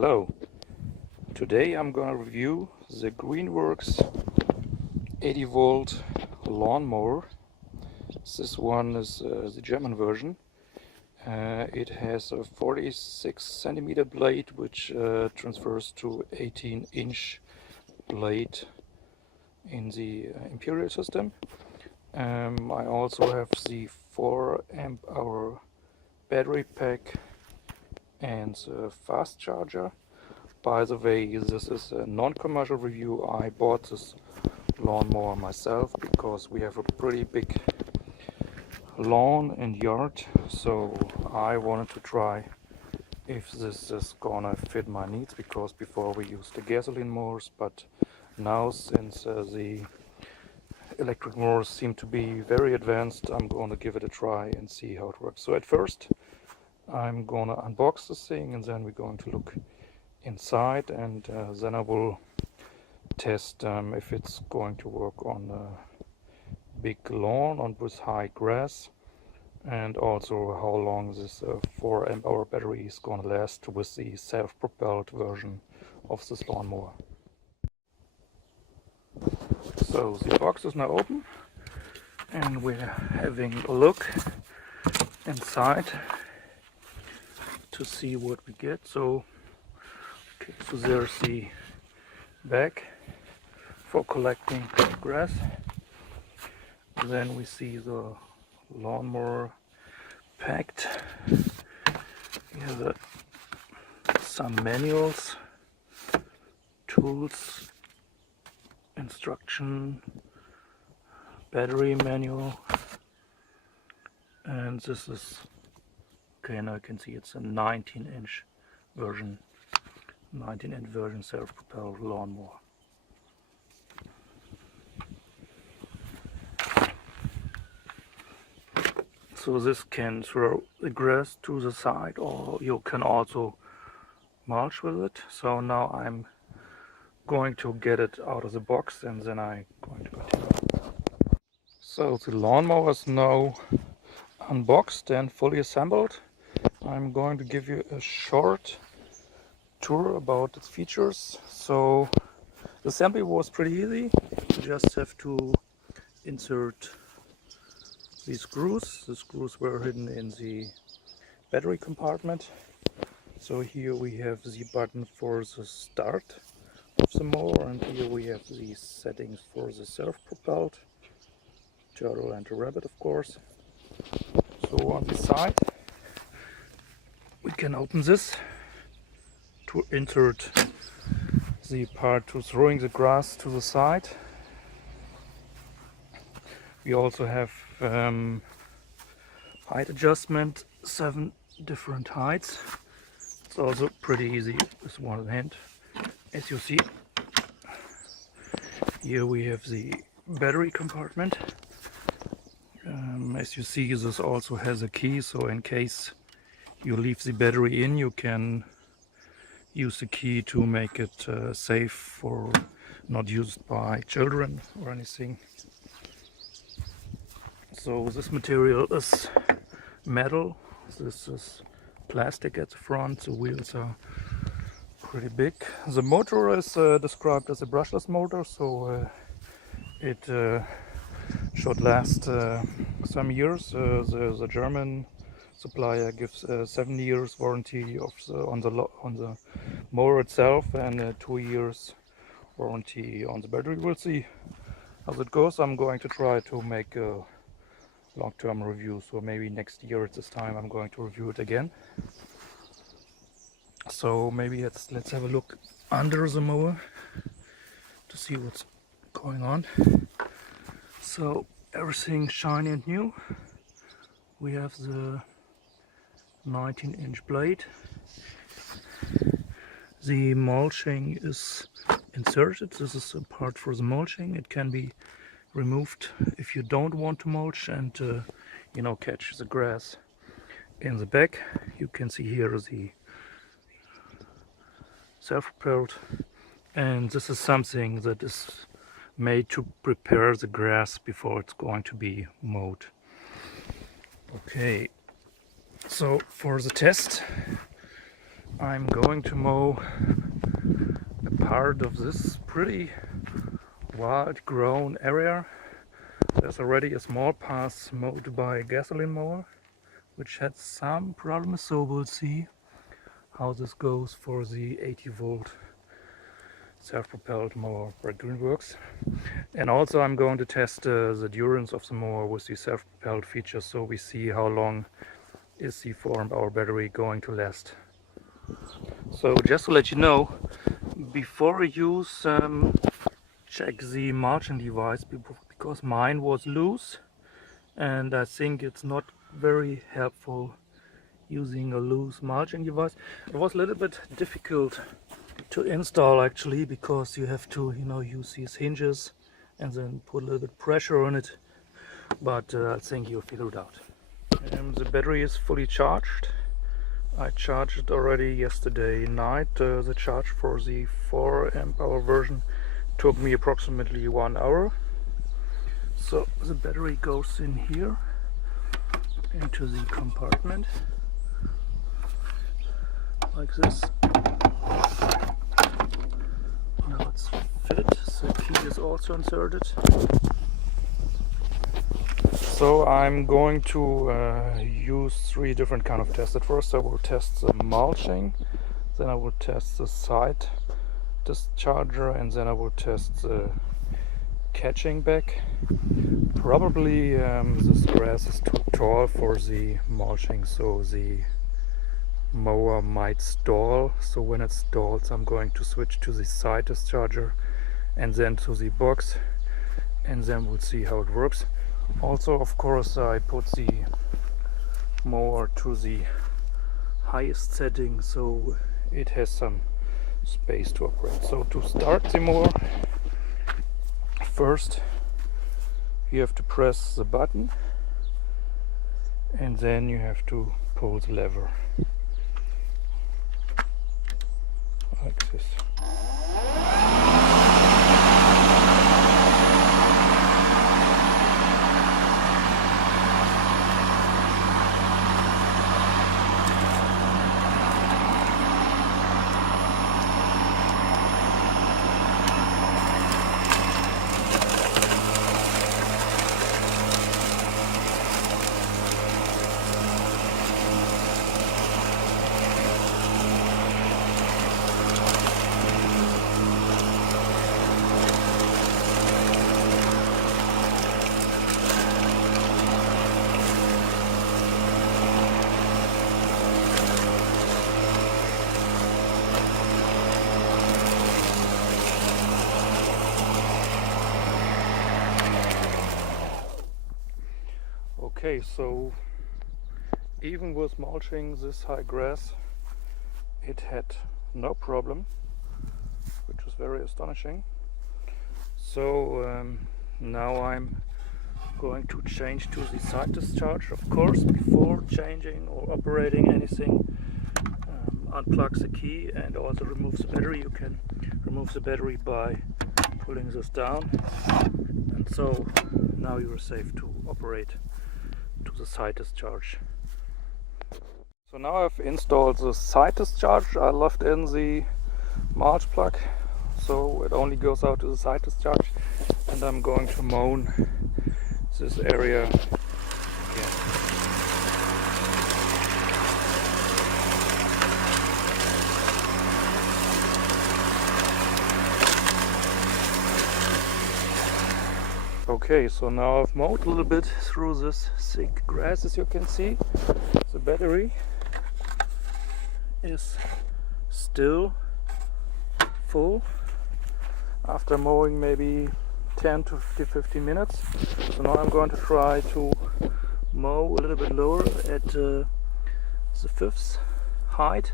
Hello, today I'm gonna review the Greenworks 80 volt lawn mower. This one is the German version. It has a 46 centimeter blade which transfers to 18-inch blade in the Imperial system. I also have the 4 amp hour battery pack and the fast charger. By the way, this is a non-commercial review. I bought this lawnmower myself because we have a pretty big lawn and yard, so I wanted to try if this is gonna fit my needs, because before we used the gasoline mowers, but now since the electric mowers seem to be very advanced, I'm going to give it a try and see how it works. So at first I'm gonna unbox this thing and then we're going to look inside, and then I will test if it's going to work on a big lawn with high grass, and also how long this 4 amp hour battery is going to last with the self-propelled version of this lawnmower. So the box is now open and we're having a look inside to see what we get. So there's the bag for collecting grass. Then we see the lawnmower packed. We have some manuals, tools, instruction, battery manual, and this is, okay, now you can see it's a 19-inch version. 19-inch version self-propelled lawnmower. So this can throw the grass to the side, or you can also mulch with it. So now I'm going to get it out of the box and then I'm going to continue. So the lawnmower is now unboxed and fully assembled. I'm going to give you a short tour about its features. So the assembly was pretty easy. You just have to insert these screws. The screws were hidden in the battery compartment. So here we have the button for the start of the mower, and here we have the settings for the self-propelled turtle and the rabbit, of course. So on the side we can open this to insert the part to throwing the grass to the side. We also have height adjustment, 7 different heights. It's also pretty easy with one hand. As you see, here we have the battery compartment. As you see, this also has a key, so in case you leave the battery in, you can use the key to make it safe for not used by children or anything. So this material is metal, this is plastic at the front, the wheels are pretty big. The motor is described as a brushless motor, so it should last some years. The German supplier gives 7 years warranty on the mower itself and 2 years warranty on the battery. We'll see how it goes. I'm going to try to make a long-term review, so maybe next year at this time I'm going to review it again. So maybe let's have a look under the mower to see what's going on. So everything shiny and new. We have the 19-inch blade. The mulching is inserted. This is a part for the mulching. It can be removed if you don't want to mulch and catch the grass. In the back you can see here the self-propelled, and this is something that is made to prepare the grass before it's going to be mowed. Okay, so for the test I'm going to mow a part of this pretty wild grown area. There's already a small path mowed by a gasoline mower, which had some problems, so we'll see how this goes for the 80-volt self-propelled mower by Greenworks. And also I'm going to test the endurance of the mower with the self-propelled feature, so we see how long is the 4-amp-hour battery going to last. So just to let you know, before you use check the mulching device, because mine was loose and I think it's not very helpful using a loose mulching device. It was a little bit difficult to install actually, because you have to, use these hinges and then put a little bit pressure on it, but I think you'll figure it out. The battery is fully charged. I charged it already yesterday night. The charge for the 4-amp-hour version took me approximately 1 hour. So the battery goes in here into the compartment like this. Now it's fit, the key is also inserted. So I'm going to use 3 different kind of tests. At first I will test the mulching, then I will test the side discharger, and then I will test the catching back. Probably this grass is too tall for the mulching, so the mower might stall. So when it stalls, I'm going to switch to the side discharger and then to the box, and then we'll see how it works. Also, of course, I put the mower to the highest setting, so it has some space to operate. So to start the mower, first you have to press the button and then you have to pull the lever like this. Okay, so even with mulching this high grass, it had no problem, which was very astonishing. So now I'm going to change to the side discharge. Of course, before changing or operating anything, unplug the key and also remove the battery. You can remove the battery by pulling this down, and so now you are safe to operate to the side discharge. So now I've installed the side discharge. I left in the mulch plug, so it only goes out to the side discharge, and I'm going to mow this area again. Okay, so now I've mowed a little bit through this thick grass. As you can see, the battery is still full after mowing maybe 10 to 15 minutes. So now I'm going to try to mow a little bit lower at the 5th height,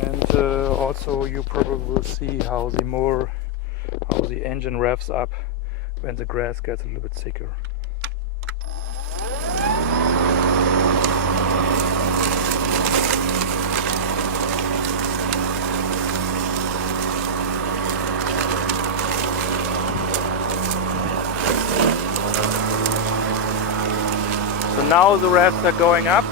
and also you probably will see how the engine revs up when the grass gets a little bit thicker. So now the revs are going up.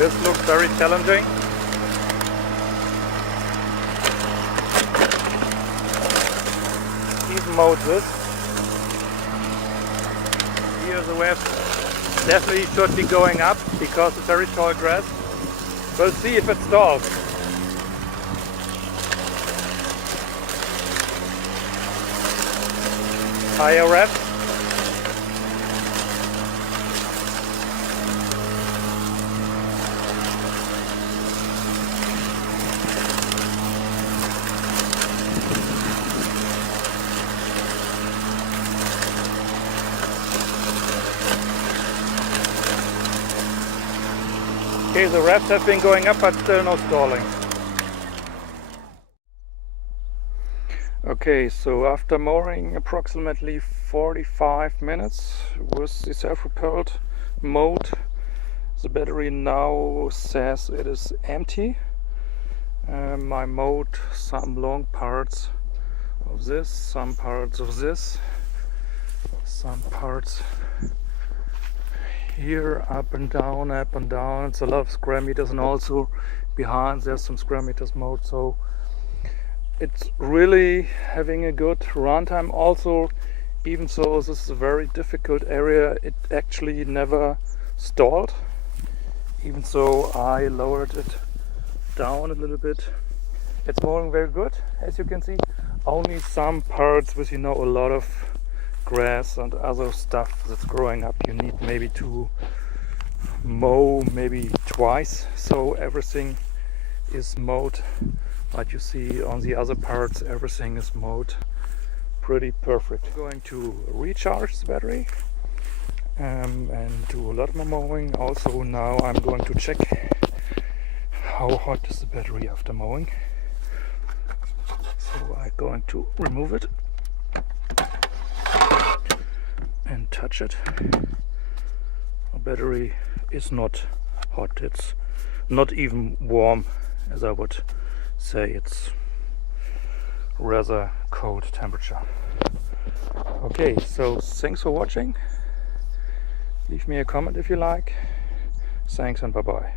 This looks very challenging. Even mowed this. Here the web definitely should be going up because it's very tall grass. We'll see if it stalls. Higher reps. Okay, the reps have been going up, but still no stalling. Okay, so after mowing approximately 45 minutes with the self-propelled mode, the battery now says it is empty. I mowed some long parts of this, some parts of this, some parts here, up and down, up and down. It's a lot of square meters, and also behind there's some square meters mowed, so it's really having a good runtime. Also, even though this is a very difficult area, it actually never stalled, even though I lowered it down a little bit. It's mowing very good, as you can see. Only some parts with, you know, a lot of grass and other stuff that's growing up, you need maybe to mow maybe twice, so everything is mowed. But you see on the other parts everything is mowed pretty perfect. I'm going to recharge the battery and do a lot more mowing. Also now I'm going to check how hot is the battery after mowing. So I'm going to remove it and touch it. The battery is not hot, it's not even warm, as I would say. It's rather cold temperature. Okay, so thanks for watching. Leave me a comment if you like. Thanks and bye bye.